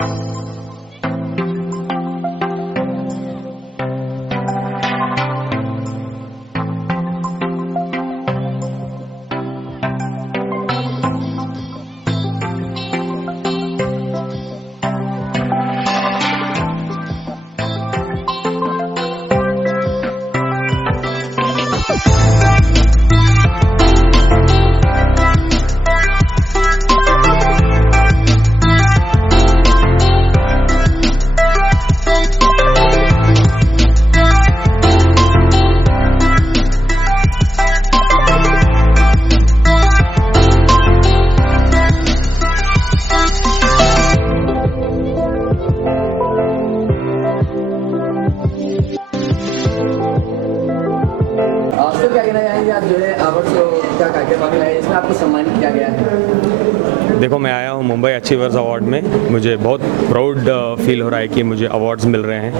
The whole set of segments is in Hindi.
क्या कहना चाहेंगे आप जो है अवार्ड्स का कार्यक्रम अगला है, इसमें आपको सम्मानित किया गया है? देखो, मैं आया हूँ मुंबई अचीवर्स अवार्ड में। मुझे बहुत प्राउड फील हो रहा है कि मुझे अवार्ड्स मिल रहे हैं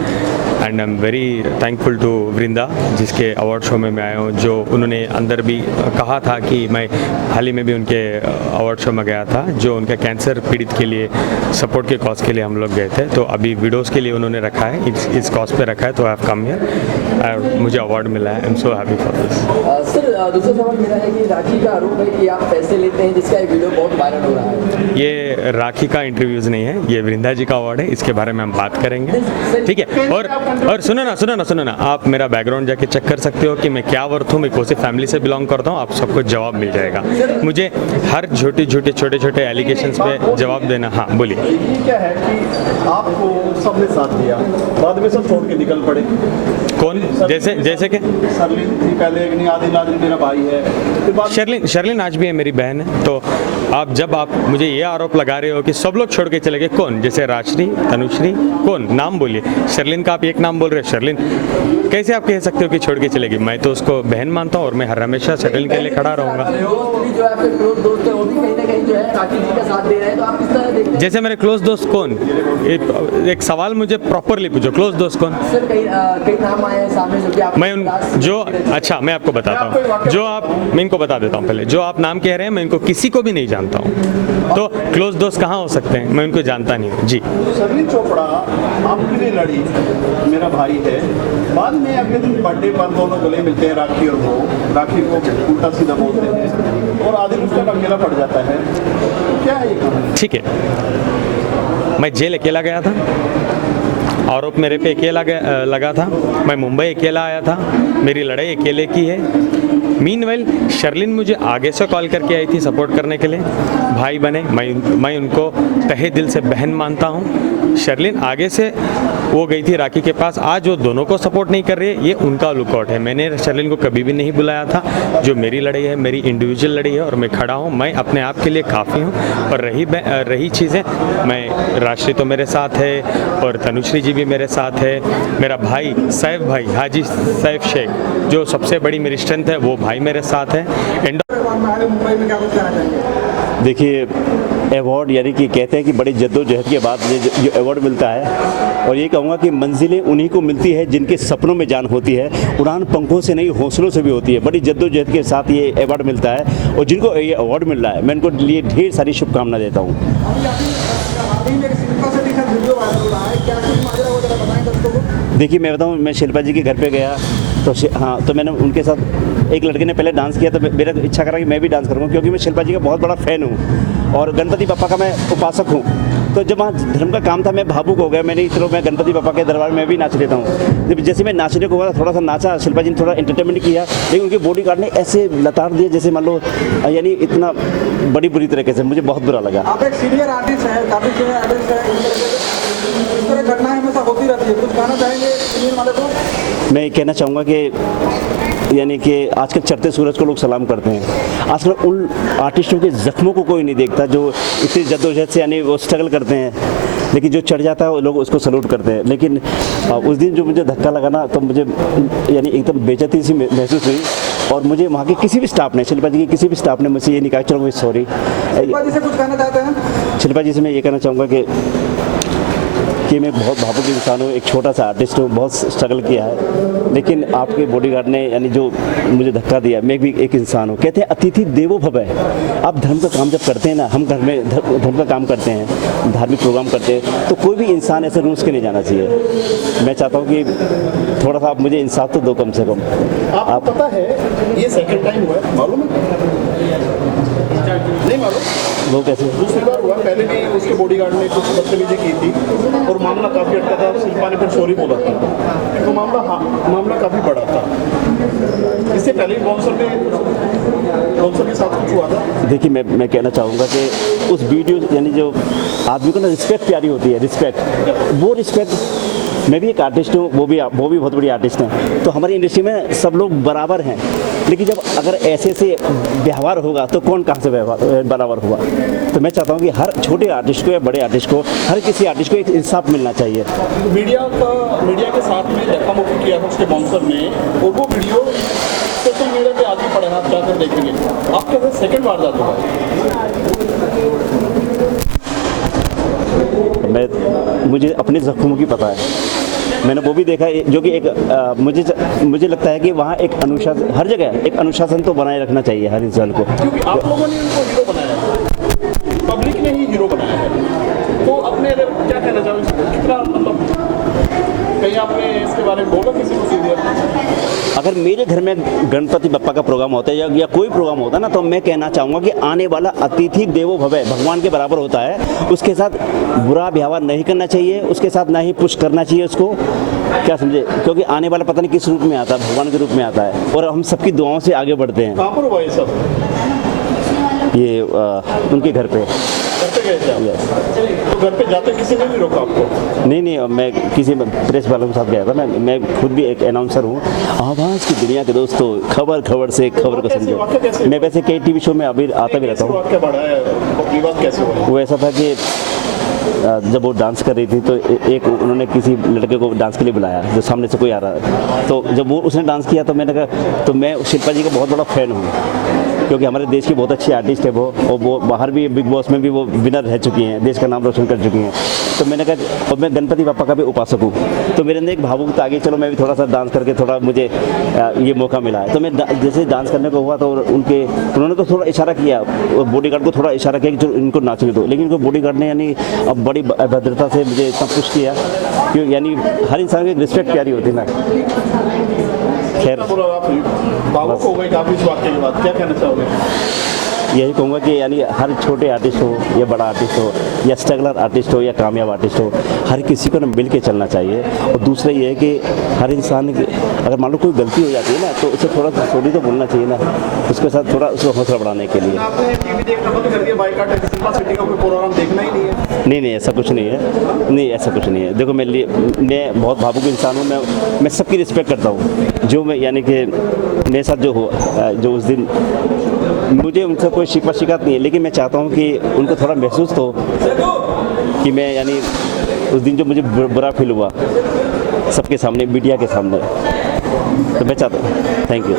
and I am very thankful to Vrinda, जिसके अवार्ड शो में मैं आया हूँ। जो उन्होंने अंदर भी कहा था कि मैं हाल ही में भी उनके अवार्ड शो में गया था, जो उनका कैंसर पीड़ित के लिए सपोर्ट के कॉज के लिए हम लोग गए थे। तो अभी वीडियोज़ के लिए उन्होंने रखा है, इस कॉज पे रखा है, तो आई हैव कम हियर और मुझे अवार्ड मिला है। I am so happy for this. Sir, दूसरा सवाल मेरा है कि राखी का आरोप है कि आप पैसे लेते हैं, जिसका एक वीडियो बहुत वायरल हो रहा है। ये राखी का इंटरव्यूज़ नहीं है, ये वृंदा जी का अवार्ड है, इसके बारे में हम बात करेंगे, ठीक है। और सुनो ना, आप मेरा बैकग्राउंड जाके चेक कर सकते हो कि मैं क्या वर्थ हूँ, मैं कौन सी फैमिली से बिलोंग करता हूँ, आप सबको जवाब मिल जाएगा। मुझे हर छोटे एलिगेशंस पे जवाब देना। हाँ, बोलिए। क्या है कि आपको सबने साथ दिया, बाद में सब छोड़ के निकल पड़े। कौन? जैसे कि शर्लिन थी पहले, एक आदिल मेरा भाई है, फिर बाद शर्लिन आज भी है, मेरी बहन है। तो जब आप मुझे ये आरोप लगा रहे हो कि सब लोग छोड़ के चले गए, कौन? जैसे राजश्री, तनुश्री, कौन? नाम बोलिए। शर्लिन का आप एक नाम बोल रहे हो। शर्लिन कैसे आप कह सकते हो कि छोड़ के चलेगी? मैं तो उसको बहन मानता हूँ और मैं हर हमेशा शर्लिन के लिए खड़ा रहूँगा। जैसे मेरे क्लोज दोस्त कौन? एक सवाल मुझे प्रॉपरली पूछो, क्लोज दोस्त कौन? सर, कई नाम आए हैं सामने जो कि आप मैं आपको बताता हूँ, मैं इनको बता देता हूँ पहले। जो आप नाम कह रहे हैं, मैं इनको किसी को भी नहीं जानता हूँ, तो क्लोज दोस्त कहाँ हो सकते हैं? मैं उनको जानता नहीं हूँ जी। शर्लिन चोपड़ा आपके लिए लड़ी, मेरा भाई है। बाद में अगले दिन बर्थडे पर दोनों गले मिलते हैं, राखी और वो राखी को उल्टा सीधा बोलते हैं और आदिल उसका अकेला पड़ जाता है। क्या है ये कहानी? ठीक है, मैं जेल अकेला गया था, आरोप मेरे पे अकेला लगा था। मैं मुंबई अकेला आया था, मेरी लड़ाई अकेले की है। मीनवाइल शर्लिन मुझे आगे से कॉल करके आई थी सपोर्ट करने के लिए, भाई बने, मैं उनको तहे दिल से बहन मानता हूँ। शर्लिन आगे से वो गई थी राखी के पास, आज वो दोनों को सपोर्ट नहीं कर रही है, ये उनका लुकआउट है। मैंने शर्लिन को कभी भी नहीं बुलाया था। जो मेरी लड़ाई है, मेरी इंडिविजुअल लड़ाई है और मैं खड़ा हूँ, मैं अपने आप के लिए काफ़ी हूँ। और रही चीज़ें, मैं राजश्री तो मेरे साथ है और तनुश्री जी भी मेरे साथ है। मेरा भाई सैफ भाई, हाजी सैफ शेख, जो सबसे बड़ी मेरी स्ट्रेंथ है, वो भाई मेरे साथ है। देखिए, अवार्ड यानी कि कहते हैं कि बड़ी जद्दोजहद के बाद जो अवार्ड मिलता है, और ये कहूँगा कि मंजिलें उन्हीं को मिलती है जिनके सपनों में जान होती है। उड़ान पंखों से नहीं, हौसलों से भी होती है। बड़ी जद्दोजहद के साथ ये अवार्ड मिलता है और जिनको ये अवार्ड मिल रहा है, मैं इनको लिए ढेर सारी शुभकामना देता हूँ। देखिए, मैं बताऊँ, मैं शिल्पा जी के घर पे गया तो मैंने उनके साथ, एक लड़के ने पहले डांस किया, तो मेरा इच्छा करा कि मैं भी डांस करूँगा, क्योंकि मैं शिल्पा जी का बहुत बड़ा फ़ैन हूँ और गणपति पापा का मैं उपासक हूँ। तो जब वहाँ धर्म का काम था, मैं भावुक हो गया। मैंने चलो मैं गणपति पापा के दरबार में भी नाच लेता हूँ। जब जैसे मैं नाचने को हुआ, थोड़ा सा नाचा, शिल्पा जी ने थोड़ा एंटरटेनमेंट किया, लेकिन उनके बॉडी गार्ड ने ऐसे लताड़ दिए जैसे मान लो, यानी इतना बड़ी बुरी तरीके से, मुझे बहुत बुरा लगा। आप एक सीनियर आर्टिस्ट हैं, काफ़ी सीनियर आर्टिस्ट हैं, इस तरह घटनाएं हमेशा होती रहती है, कुछ कहना चाहेंगे सीनियर वाले को? मैं कहना चाहूँगा कि यानी कि आजकल चढ़ते सूरज को लोग सलाम करते हैं। आजकल उन आर्टिस्टों के ज़ख्मों को कोई नहीं देखता जो इतनी जद्दोजहद से यानी वो स्ट्रगल करते हैं, लेकिन जो चढ़ जाता है वो लोग उसको सल्यूट करते हैं। लेकिन उस दिन जो मुझे धक्का लगा ना, तो मुझे यानी एकदम बेइज्जती सी महसूस हुई और मुझे वहाँ के किसी भी स्टाफ ने, शिल्पा जी के किसी भी स्टाफ ने मुझसे ये नहीं कहा चलो सॉरी। शिल्पा जी से कुछ कहना चाहते हैं? शिल्पा जी से मैं ये कहना चाहूँगा कि कि मैं बहुत भावुक इंसान हूँ, एक छोटा सा आर्टिस्ट हूँ, बहुत स्ट्रगल किया है, लेकिन आपके बॉडीगार्ड ने यानी जो मुझे धक्का दिया, मैं भी एक इंसान हूँ। कहते हैं अतिथि देवो भव है। आप धर्म का काम जब करते हैं ना, हम घर में धर्म का काम करते हैं, धार्मिक प्रोग्राम करते हैं, तो कोई भी इंसान ऐसे रूस के नहीं जाना चाहिए। मैं चाहता हूँ कि थोड़ा सा आप मुझे इंसाफ तो दो कम से कम। आपको पता है ये सेकंड टाइम हुआ है, मालूम है? नहीं मालूम? वो कैसे? दूसरी बार हुआ, पहले भी उसके बॉडीगार्ड ने कुछ बदतमीजी की थी और मामला काफ़ी अटका था। शिल्पा ने फिर सॉरी बोला था, तो मामला काफ़ी बड़ा था। इससे पहले बाउंसर के साथ कुछ हुआ था। देखिए मैं कहना चाहूँगा कि उस वीडियो यानी जो आदमी को ना रिस्पेक्ट प्यारी होती है, रिस्पेक्ट, वो रिस्पेक्ट, मैं भी एक आर्टिस्ट हूँ, वो भी बहुत बड़ी आर्टिस्ट हैं, तो हमारी इंडस्ट्री में सब लोग बराबर हैं, लेकिन जब अगर ऐसे से व्यवहार होगा तो कौन कहाँ से बराबर होगा। तो मैं चाहता हूँ कि हर छोटे आर्टिस्ट को या बड़े आर्टिस्ट को, हर किसी आर्टिस्ट को एक इंसाफ मिलना चाहिए। मीडिया के साथ में धक्का मुक्की किया था उसके बाउंसर ने, और वो वीडियो सोशल मीडिया पे आगे पड़े, आप जाकर देखेंगे। आप कैसे सेकंड बार जाते हो? मुझे अपने जख्मों की पता है, मैंने वो भी देखा है, जो कि एक मुझे लगता है कि वहाँ एक अनुशासन, हर जगह एक अनुशासन तो बनाए रखना चाहिए हर इंसान को। क्योंकि आप लोगों ने उनको हीरो बनाया है, पब्लिक ने ही हीरो बनाया है, तो अपने अगर क्या कहना चाहोगे, कितना मतलब कहीं आपने इसके बारे में बोला किसी को सीनियर? अगर मेरे घर में गणपति बप्पा का प्रोग्राम होता है या कोई प्रोग्राम होता है ना, तो मैं कहना चाहूँगा कि आने वाला अतिथि देवो भव है, भगवान के बराबर होता है, उसके साथ बुरा व्यवहार नहीं करना चाहिए, उसके साथ ना ही पुश करना चाहिए उसको, क्या समझे, क्योंकि आने वाला पता नहीं किस रूप में आता है, भगवान के रूप में आता है, और हम सबकी दुआओं से आगे बढ़ते हैं। कहाँ पर हुआ ये सब? ये उनके घर पे गए थे आप? तो घर पे जाते किसी ने भी रोका आपको? नहीं, मैं किसी प्रेस वालों के साथ गया था। मैं खुद भी एक अनाउंसर हूँ, आवाज़ की दुनिया के दोस्तों, खबर से खबर को समझो। मैं वैसे कई टीवी शो में अभी आता भी रहता हूँ। वो ऐसा था कि जब वो डांस कर रही थी तो एक उन्होंने किसी लड़के को डांस के लिए बुलाया, जो सामने से कोई आ रहा है, तो जब उसने डांस किया तो मैंने कहा, तो मैं शिल्पा जी का बहुत बड़ा फ़ैन हूँ, क्योंकि हमारे देश की बहुत अच्छी आर्टिस्ट है वो, और वो बाहर भी बिग बॉस में भी वो विनर रह चुकी हैं, देश का नाम रोशन कर चुकी हैं। तो मैंने कहा, और मैं गणपति बप्पा का भी उपासक हूँ, तो मेरे अंदर एक भावुकता आ गई, चलो मैं भी थोड़ा सा डांस करके थोड़ा मुझे ये मौका मिला है। तो मैं जैसे डांस करने को हुआ तो उन्होंने तो थोड़ा इशारा किया, बॉडीगार्ड को थोड़ा इशारा किया कि जो इनको नाचने दो, लेकिन उनको बॉडीगार्ड ने यानी अब बड़ी भद्रता से मुझे इतना पुश किया, क्यों यानी हर इंसान की रिस्पेक्ट प्यारी होती है ना। खैर भावुक हो गए काफी इस वाक्य के बाद, क्या कहना चाहोगे? यही कहूँगा कि यानी हर छोटे आर्टिस्ट हो या बड़ा आर्टिस्ट हो या स्ट्रगलर आर्टिस्ट हो या कामयाब आर्टिस्ट हो, हर किसी को ना मिल के चलना चाहिए। और दूसरा ये है कि हर इंसान की अगर मान लो कोई गलती हो जाती है ना, तो उसे थोड़ा सा सॉरी तो बोलना चाहिए ना, उसके साथ थोड़ा उसको हौसला बढ़ाने के लिए। आपने टीवी देखना बंद कर दिया, बाइकाट है, शिल्पा शेट्टी का कोई प्रोग्राम देखना ही नहीं है? नहीं, ऐसा कुछ नहीं है, नहीं ऐसा कुछ नहीं है। देखो मैं बहुत भावुक इंसान हूँ, मैं सबकी रिस्पेक्ट करता हूँ, जो मैं यानी कि मेरे साथ जो उस दिन मुझे उनसे कोई शिकायत नहीं है, लेकिन मैं चाहता हूँ कि उनको थोड़ा महसूस तो कि मैं यानी उस दिन जो मुझे बुरा फील हुआ सबके सामने, मीडिया के सामने, तो मैं चाहता हूँ। Thank you.